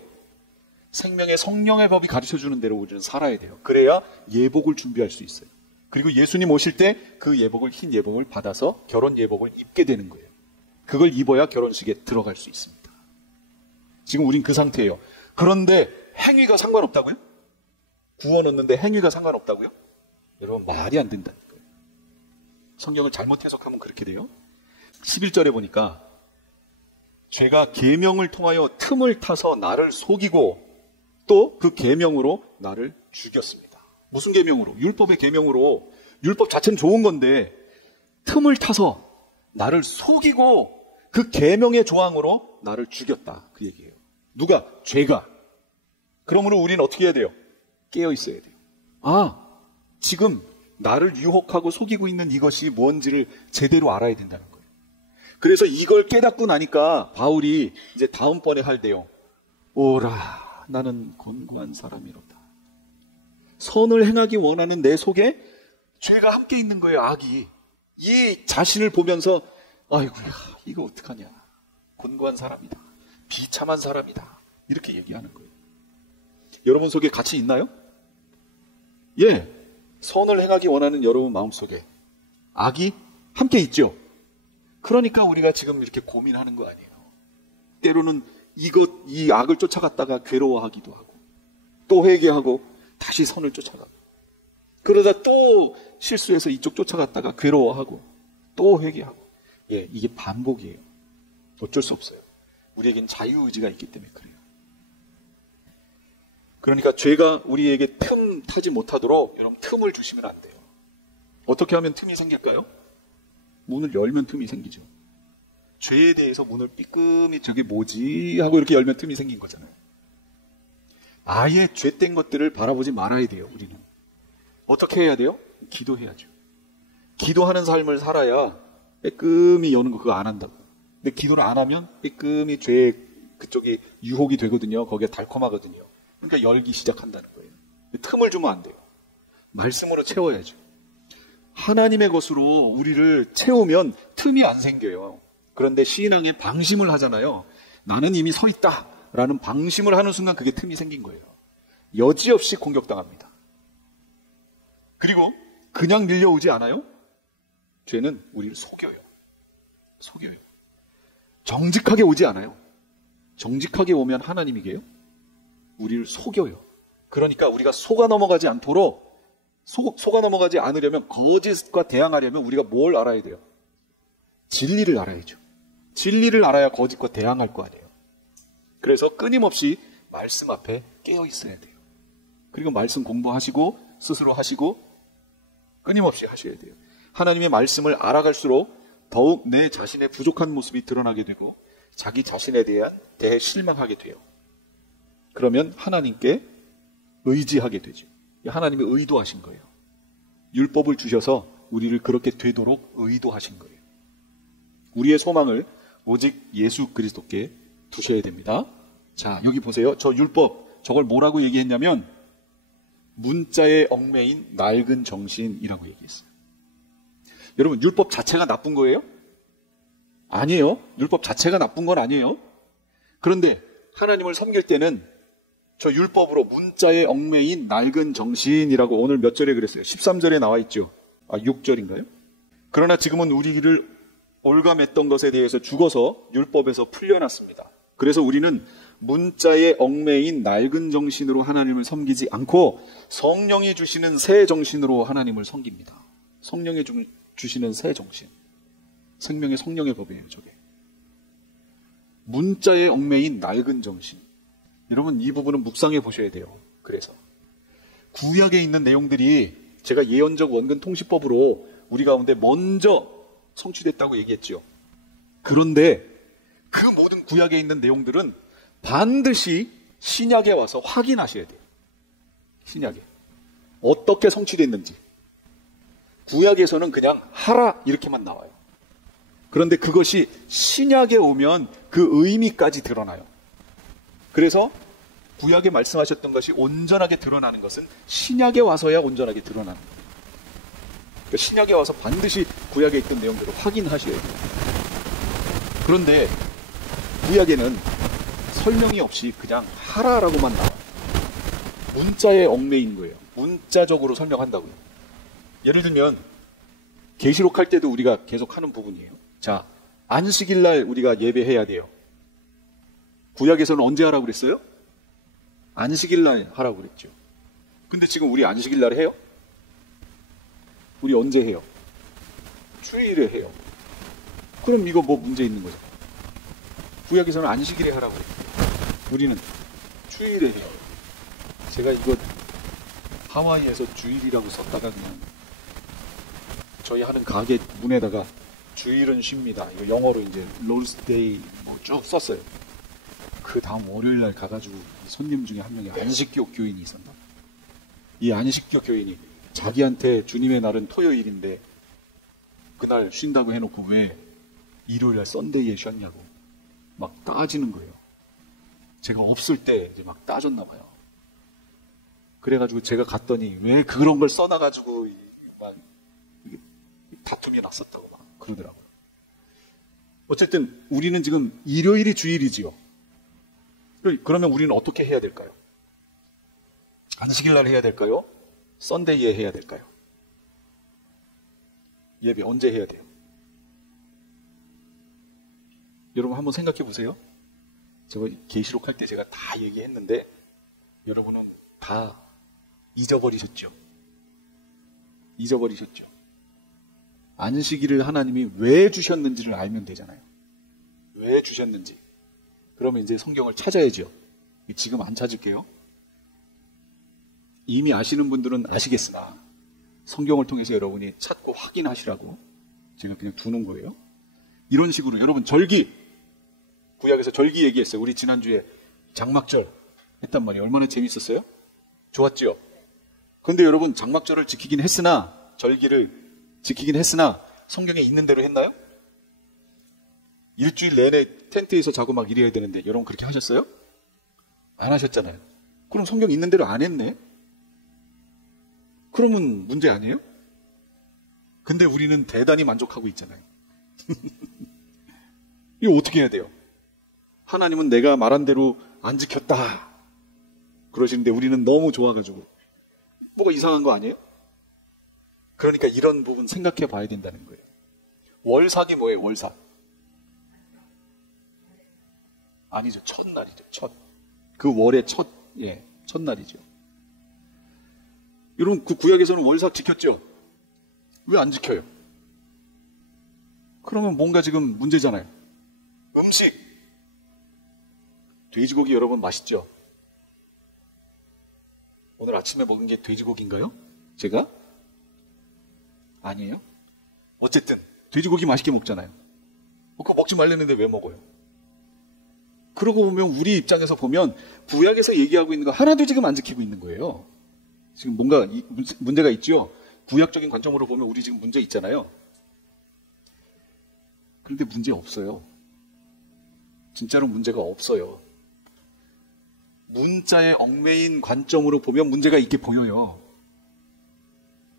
생명의 성령의 법이 가르쳐주는 대로 우리는 살아야 돼요. 그래야 예복을 준비할 수 있어요. 그리고 예수님 오실 때 그 예복을 흰 예복을 받아서 결혼 예복을 입게 되는 거예요. 그걸 입어야 결혼식에 들어갈 수 있습니다. 지금 우린 그 상태예요. 그런데 행위가 상관없다고요? 구원 얻는데 행위가 상관없다고요? 여러분 말이 안 된다니까요. 성경을 잘못 해석하면 그렇게 돼요. 11절에 보니까 죄가 계명을 통하여 틈을 타서 나를 속이고 또 그 계명으로 나를 죽였습니다. 무슨 계명으로? 율법의 계명으로. 율법 자체는 좋은 건데 틈을 타서 나를 속이고 그 계명의 조항으로 나를 죽였다. 그 얘기예요. 누가? 죄가. 그러므로 우리는 어떻게 해야 돼요? 깨어 있어야 돼요. 지금 나를 유혹하고 속이고 있는 이것이 뭔지를 제대로 알아야 된다는 거예요. 그래서 이걸 깨닫고 나니까 바울이 이제 다음번에 할때요. 오라, 나는 곤고한 사람이로다. 선을 행하기 원하는 내 속에 죄가 함께 있는 거예요, 악이. 이 자신을 보면서 아이고야, 이거 어떡하냐. 곤고한 사람이다. 비참한 사람이다. 이렇게 얘기하는 거예요. 여러분 속에 같이 있나요? 예. 선을 행하기 원하는 여러분 마음속에 악이 함께 있죠. 그러니까 우리가 지금 이렇게 고민하는 거 아니에요. 때로는 이 악을 쫓아갔다가 괴로워하기도 하고, 또 회개하고, 다시 선을 쫓아가고, 그러다 또 실수해서 이쪽 쫓아갔다가 괴로워하고, 또 회개하고. 예, 이게 반복이에요. 어쩔 수 없어요. 우리에겐 자유의지가 있기 때문에 그래요. 그러니까 죄가 우리에게 틈 타지 못하도록 여러분 틈을 주시면 안 돼요. 어떻게 하면 틈이 생길까요? 문을 열면 틈이 생기죠. 죄에 대해서 문을 삐끔히 저게 뭐지 하고 이렇게 열면 틈이 생긴 거잖아요. 아예 죄된 것들을 바라보지 말아야 돼요. 우리는 어떻게 해야 돼요? 기도해야죠. 기도하는 삶을 살아야 빼끔히 여는 거 그거 안 한다고. 근데 기도를 안 하면 빼끔히 죄 그쪽이 유혹이 되거든요. 거기에 달콤하거든요. 그러니까 열기 시작한다는 거예요. 틈을 주면 안 돼요. 말씀으로 채워야죠. 하나님의 것으로 우리를 채우면 틈이 안 생겨요. 그런데 신앙에 방심을 하잖아요. 나는 이미 서 있다 라는 방심을 하는 순간 그게 틈이 생긴 거예요. 여지없이 공격당합니다. 그리고 그냥 밀려오지 않아요? 죄는 우리를 속여요. 정직하게 오지 않아요. 정직하게 오면 하나님이게요. 우리를 속여요. 그러니까 우리가 속아 넘어가지 않도록, 속아 넘어가지 않으려면, 거짓과 대항하려면 우리가 뭘 알아야 돼요? 진리를 알아야죠. 진리를 알아야 거짓과 대항할 거 아니에요. 그래서 끊임없이 말씀 앞에 깨어 있어야 돼요. 그리고 말씀 공부하시고 스스로 하시고 끊임없이 하셔야 돼요. 하나님의 말씀을 알아갈수록 더욱 내 자신의 부족한 모습이 드러나게 되고 자기 자신에 대해 실망하게 돼요. 그러면 하나님께 의지하게 되죠. 하나님이 의도하신 거예요. 율법을 주셔서 우리를 그렇게 되도록 의도하신 거예요. 우리의 소망을 오직 예수 그리스도께 두셔야 됩니다. 자, 여기 보세요. 저 율법, 저걸 뭐라고 얘기했냐면 문자에 얽매인 낡은 정신이라고 얘기했어요. 여러분, 율법 자체가 나쁜 거예요? 아니에요. 율법 자체가 나쁜 건 아니에요. 그런데 하나님을 섬길 때는 저 율법으로 문자에 얽매인 낡은 정신이라고 오늘 몇 절에 그랬어요? 13절에 나와 있죠. 6절인가요? 그러나 지금은 우리를 올감했던 것에 대해서 죽어서 율법에서 풀려났습니다. 그래서 우리는 문자에 얽매인 낡은 정신으로 하나님을 섬기지 않고 성령이 주시는 새 정신으로 하나님을 섬깁니다. 성령이 주시는 새 정신. 생명의 성령의 법이에요, 저게. 문자에 얽매인 낡은 정신. 여러분, 이 부분은 묵상해 보셔야 돼요. 그래서 구약에 있는 내용들이 제가 예언적 원근 통시법으로 우리 가운데 먼저 성취됐다고 얘기했죠. 그런데 그 모든 구약에 있는 내용들은 반드시 신약에 와서 확인하셔야 돼요. 신약에 어떻게 성취됐는지. 구약에서는 그냥 하라 이렇게만 나와요. 그런데 그것이 신약에 오면 그 의미까지 드러나요. 그래서 구약에 말씀하셨던 것이 온전하게 드러나는 것은 신약에 와서야 온전하게 드러나는 거예요. 그러니까 신약에 와서 반드시 구약에 있던 내용들을 확인하셔야 돼요. 그런데 구약에는 설명이 없이 그냥 하라라고만 나와요. 문자에 얽매인 거예요. 문자적으로 설명한다고요. 예를 들면 계시록 할 때도 우리가 계속 하는 부분이에요. 자, 안식일 날 우리가 예배해야 돼요. 구약에서는 언제 하라고 그랬어요? 안식일 날 하라고 그랬죠. 근데 지금 우리 안식일 날 해요? 우리 언제 해요? 주일에 해요. 그럼 이거 뭐 문제 있는 거죠? 구약에서는 안식일에 하라고 그랬죠. 우리는 주일에 해요. 제가 이거 하와이에서 주일이라고 썼다가 그냥 저희 하는 가게 문에다가 주일은 쉽니다. 이거 영어로 이제 롤스데이 뭐 쭉 썼어요. 그 다음 월요일 날 가가지고 손님 중에 한 명이 안식교 교인이 있었나? 이 안식교 교인이 자기한테 주님의 날은 토요일인데 그날 쉰다고 해놓고 왜 일요일 날 썬데이에 쉬었냐고 막 따지는 거예요. 제가 없을 때 이제 막 따졌나 봐요. 그래가지고 제가 갔더니 왜 그런 걸 써놔가지고 막 다툼이 났었다고 막 그러더라고요. 어쨌든 우리는 지금 일요일이 주일이지요. 그러면 우리는 어떻게 해야 될까요? 안식일 날 해야 될까요? 썬데이에 해야 될까요? 예배 언제 해야 돼요? 여러분 한번 생각해 보세요. 제가 계시록 할 때 제가 다 얘기했는데 여러분은 다 잊어버리셨죠? 잊어버리셨죠? 안식일을 하나님이 왜 주셨는지를 알면 되잖아요. 왜 주셨는지. 그러면 이제 성경을 찾아야죠. 지금 안 찾을게요. 이미 아시는 분들은 아시겠으나 성경을 통해서 여러분이 찾고 확인하시라고 제가 그냥 두는 거예요. 이런 식으로 여러분 절기, 구약에서 절기 얘기했어요. 우리 지난주에 장막절 했단 말이에요. 얼마나 재밌었어요? 좋았죠? 그런데 여러분 장막절을 지키긴 했으나, 절기를 지키긴 했으나 성경에 있는 대로 했나요? 일주일 내내 텐트에서 자고 막 이래야 되는데 여러분 그렇게 하셨어요? 안 하셨잖아요. 그럼 성경 있는 대로 안 했네? 그러면 문제 아니에요? 근데 우리는 대단히 만족하고 있잖아요. 이거 어떻게 해야 돼요? 하나님은 내가 말한 대로 안 지켰다 그러시는데 우리는 너무 좋아가지고 뭐가 이상한 거 아니에요? 그러니까 이런 부분 생각해 봐야 된다는 거예요. 월삭이 뭐예요? 월삭. 아니죠. 첫날이죠. 첫. 그 월의 첫날이죠. 여러분 그 구약에서는 월삭 지켰죠? 왜 안 지켜요? 그러면 뭔가 지금 문제잖아요. 음식. 돼지고기 여러분 맛있죠? 오늘 아침에 먹은 게 돼지고기인가요? 제가? 아니에요? 어쨌든 돼지고기 맛있게 먹잖아요. 그거 먹지 말랬는데 왜 먹어요? 그러고 보면 우리 입장에서 보면 구약에서 얘기하고 있는 거 하나도 지금 안 지키고 있는 거예요. 지금 뭔가 문제가 있죠? 구약적인 관점으로 보면 우리 지금 문제 있잖아요. 그런데 문제 없어요. 진짜로 문제가 없어요. 문자의 얽매인 관점으로 보면 문제가 있게 보여요.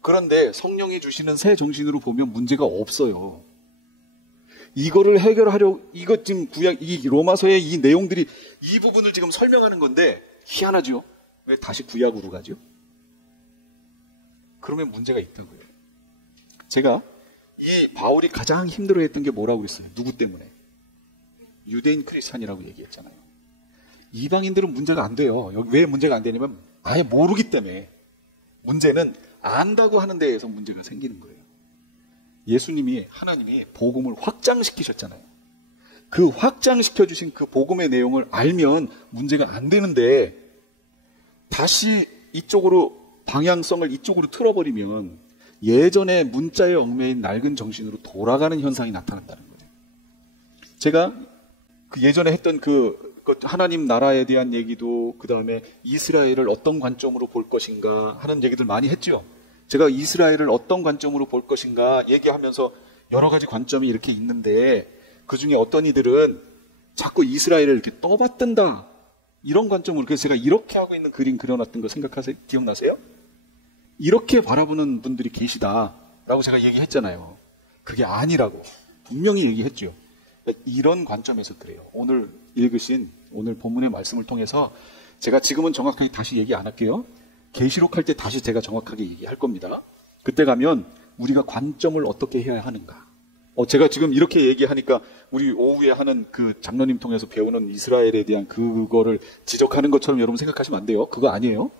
그런데 성령이 주시는 새 정신으로 보면 문제가 없어요. 이거를 이것 지금 구약, 이 로마서의 이 내용들이 이 부분을 지금 설명하는 건데, 희한하죠? 왜 다시 구약으로 가죠? 그러면 문제가 있다고요. 제가 이 바울이 가장 힘들어했던 게 뭐라고 그랬어요? 누구 때문에? 유대인 크리스찬이라고 얘기했잖아요. 이방인들은 문제가 안 돼요. 여기 왜 문제가 안 되냐면 아예 모르기 때문에. 문제는 안다고 하는 데에서 문제가 생기는 거예요. 예수님이, 하나님이 복음을 확장시키셨잖아요. 그 확장시켜주신 그 복음의 내용을 알면 문제가 안 되는데 다시 이쪽으로 방향성을 이쪽으로 틀어버리면 예전에 문자의 얽매인 낡은 정신으로 돌아가는 현상이 나타난다는 거예요. 제가 그 예전에 했던 그 하나님 나라에 대한 얘기도, 그 다음에 이스라엘을 어떤 관점으로 볼 것인가 하는 얘기들 많이 했죠. 제가 이스라엘을 어떤 관점으로 볼 것인가 얘기하면서 여러 가지 관점이 이렇게 있는데 그 중에 어떤 이들은 자꾸 이스라엘을 이렇게 떠받든다 이런 관점으로, 그래서 제가 이렇게 하고 있는 그림 그려놨던 거 생각하세요? 기억나세요? 이렇게 바라보는 분들이 계시다라고 제가 얘기했잖아요. 그게 아니라고 분명히 얘기했죠. 이런 관점에서 그래요. 오늘 읽으신 오늘 본문의 말씀을 통해서 제가 지금은 정확하게 다시 얘기 안 할게요. 계시록 할 때 다시 제가 정확하게 얘기할 겁니다. 그때 가면 우리가 관점을 어떻게 해야 하는가. 제가 지금 이렇게 얘기하니까 우리 오후에 하는 그 장로님 통해서 배우는 이스라엘에 대한 그거를 지적하는 것처럼 여러분 생각하시면 안 돼요. 그거 아니에요.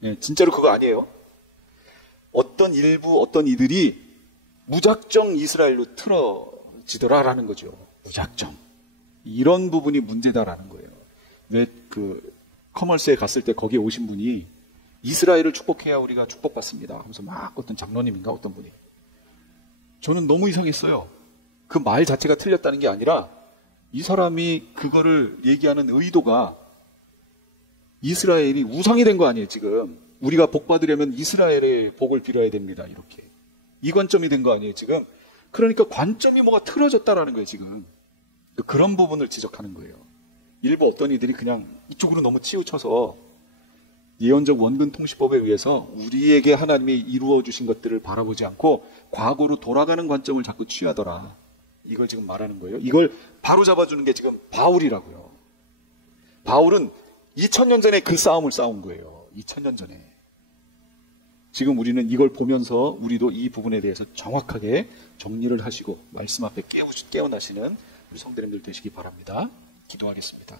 네, 진짜로 그거 아니에요. 어떤 이들이 무작정 이스라엘로 틀어지더라라는 거죠. 무작정. 이런 부분이 문제다라는 거예요. 왜 그 커머스에 갔을 때 거기에 오신 분이 이스라엘을 축복해야 우리가 축복받습니다 하면서 막 어떤 장로님인가 어떤 분이, 저는 너무 이상했어요. 그 말 자체가 틀렸다는 게 아니라 이 사람이 그거를 얘기하는 의도가 이스라엘이 우상이 된 거 아니에요, 지금. 우리가 복 받으려면 이스라엘의 복을 빌어야 됩니다, 이렇게. 이 관점이 된 거 아니에요, 지금. 그러니까 관점이 뭐가 틀어졌다라는 거예요, 지금. 그런 부분을 지적하는 거예요. 일부 어떤 이들이 그냥 이쪽으로 너무 치우쳐서 예언적 원근 통시법에 의해서 우리에게 하나님이 이루어 주신 것들을 바라보지 않고 과거로 돌아가는 관점을 자꾸 취하더라. 이걸 지금 말하는 거예요. 이걸 바로 잡아주는 게 지금 바울이라고요. 바울은 2000년 전에 그 싸움을 싸운 거예요. 2000년 전에. 지금 우리는 이걸 보면서 우리도 이 부분에 대해서 정확하게 정리를 하시고 말씀 앞에 깨어나시는 우리 성도님들 되시기 바랍니다. 기도하겠습니다.